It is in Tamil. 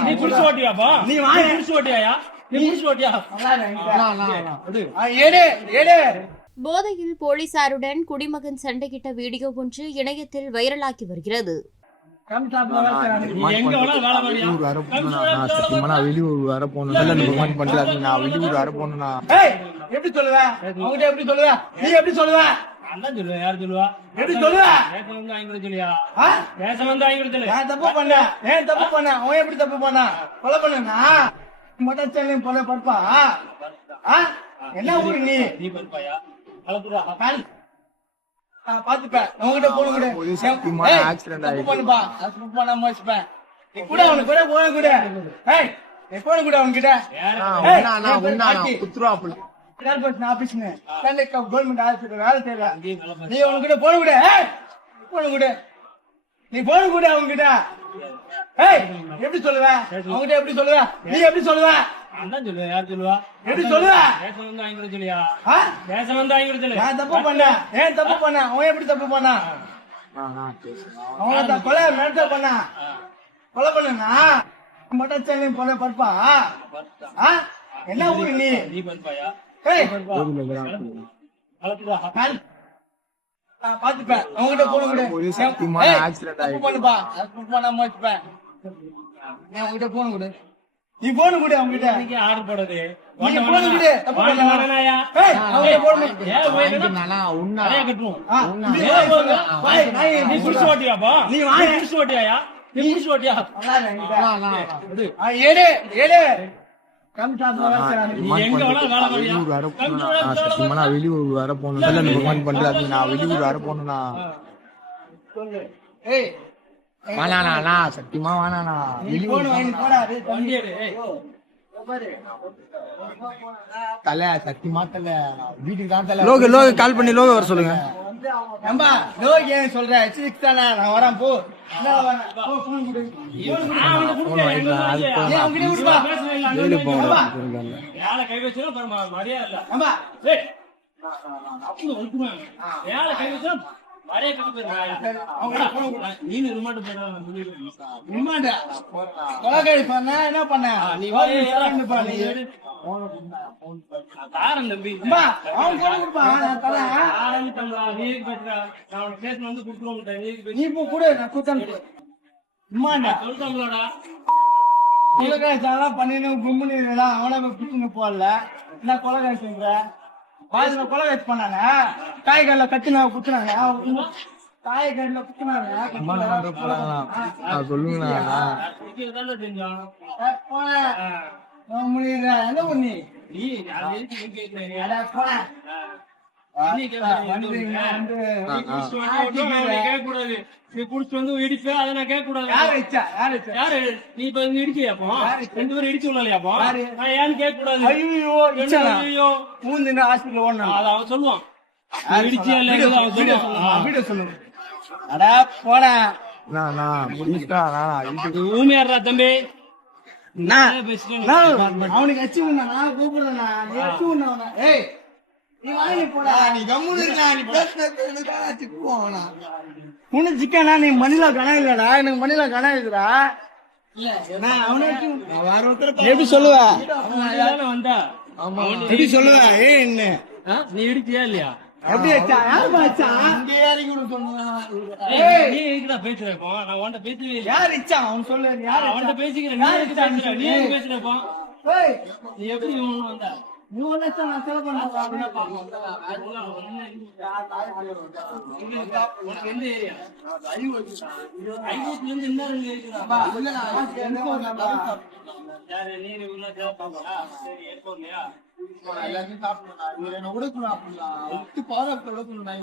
நீ ஓட்டியாப்பா? வாங்க. ஓட்டியாயா? ஓட்டியா? போதையில் போலீசாருடன் குடிமகன் சண்டையிட்ட வீடியோ ஒன்று இணையத்தில் வைரலாகி வருகிறது. வெளியூர் வர நான் வெளியூர் ஏய் எப்படி சொல்லுவ? அவங்கிட்ட எப்படி சொல்லுவ? நீ எப்படி சொல்லுவ அதான் சொல்லுவா யார் சொல்லுவா? எப்படி சொல்லுவ? பேச வந்து வாங்கி? பேச வந்து வாங்கி கொடுக்க சொல்லு. நான் தப்பு பண்ண ஏன் தப்பு பண்ண அவன் எப்படி தப்பு பண்ணா? கொலை பண்ணா மட்டன் சேனல் போல படுப்பா ஆ? என்ன ஊரு நீ? நீ பருப்பாயா? கால். பாத்துப்பேன் உங்ககிட்ட போன கூட. accident தப்பு ஆயிடுச்சு. பண்ணுப்பா. தப்பு பண்ணாம வச்சுப்பேன் நீ கூட அவனுக்கு கூட போன கூட ஏய் போன கூட அவன்கிட்ட உண்ணா உண்ணா. குத்துருவாப்புல சென்னை கவர்மெண்ட் ஆஸ்பத்திரி வேலை செய்யல. நீ அவனுக்கிட்ட போன கூட. போன கூட. நீ போன கூட அவன்கிட்ட ஏய் எப்படி சொல்லுவ? அவன்கிட்ட எப்படி சொல்லுவ? நீ எப்படி சொல்லுவ? அதான் சொல்லுவா யார் சொல்லுவா? எப்படி சொல்லுவ? பேச வந்து வாங்கி வந்து சொல்லு. நான் தப்பு பண்ண ஏன் தப்பு பண்ண? அவன் எப்படி தப்பு பண்ணா. அவன் கொலை பண்ணா. கொலை பண்ணா மட்டன் சேனல் போல படுப்பா? என்ன ஊரு நீ? நீ பருப்பாயா பாத்துப்பேன் அவங்ககிட்ட போன கூட. பண்ணுப்பா பண்ணாம வச்சுப்பேன் நீ அவங்ககிட்ட போன கூட போன கூட ஆர்டர் போடுறது போன கூட போன நானா கட்டுவோம் ஓட்டியாப்பா நீ வாங்க. ஓட்டியாயா நீ ஓட்டியா நல்லா இரு, வெளியூர் வர நான் சத்தியமா வெளியூர் வர இந்த மாதிரி பண்றாங்க நான் வெளியூர் வர போகணும்னா. ஏய் வேணாண்ணா சத்தியமா தலை சத்தியமா தலை வீட்டுக்கு தான் தலை. லோகு லோகு கால் பண்ணி லோகு வர சொல்லுங்க. ஏம்பா லோகி ஏன் சொல்ற? சிக்ஸ் தானே நான் வரேன் போ. மரியாதை என்ன பண்ண? நீ நீ நீ தாரேன் தம்பி. அவன் போன கொடுப்பா. நான் தரேன். ஆரம்பிட்டாங்களா? நீ எதுக்கு பேசுற? நான் உனக்கு பேசணும் வந்து கொடுத்துருவோம்ட்டேன். நீ? நீ இப்போ கூட நான் கூட்டம் நிம்மாண்ட சொல்லிட்டாங்களோடா. கொலகாரி சாலாம் பண்ணின்னு கும்புன்னு இருக்கலாம் அவனை போடல என்ன சொல்ற பாதில கொலகாரி பண்ணாங்க காய்கறில கட்டினா குத்துனாங்க. காய்கறில குத்துனாங்க. முடியல. என்ன பண்ணி? நீ வந்தீங்க வந்து ஒண்ணும் நான் அதை நான் கேட்கக்கூடாது. யார்? நீ இப்ப இங்க இடிக்கிறியாப்பா? ரெண்டு பேரும் இடிச்சு? நான் ஏன்னு கேட்கக்கூடாது. ஐயோ என்ன இச்சானா ஐயோ? பூந்து ஹாஸ்பிட்டல் ஓடணும் அதை அவன் சொல்லுவான். இடிச்சியா அவன் சொல்லுவான். வீடியோ சொல்லுங்க அடா போடா. ஊமையாடுறா தம்பி. அவனுக்கு அச்சு நான் கூப்பிடுறேன். ஏய் உனக்கு சிக்கனா நீ மணிலா கணம் இல்லடா எனக்கு மணிலா கணம் இருக்குடா. எப்படி சொல்லுவ? வந்தா. எப்படி சொல்லுவ? ஏய் என்ன? நீ இடிச்சியா இல்லையா? எப்படி வச்சா யார் வச்சா நான் செலவு எந்த ஏரியா என்ன எல்லாத்தையும் இவர் என்ன அப்படிலாம் விட்டு பாதுகாப்பு நான்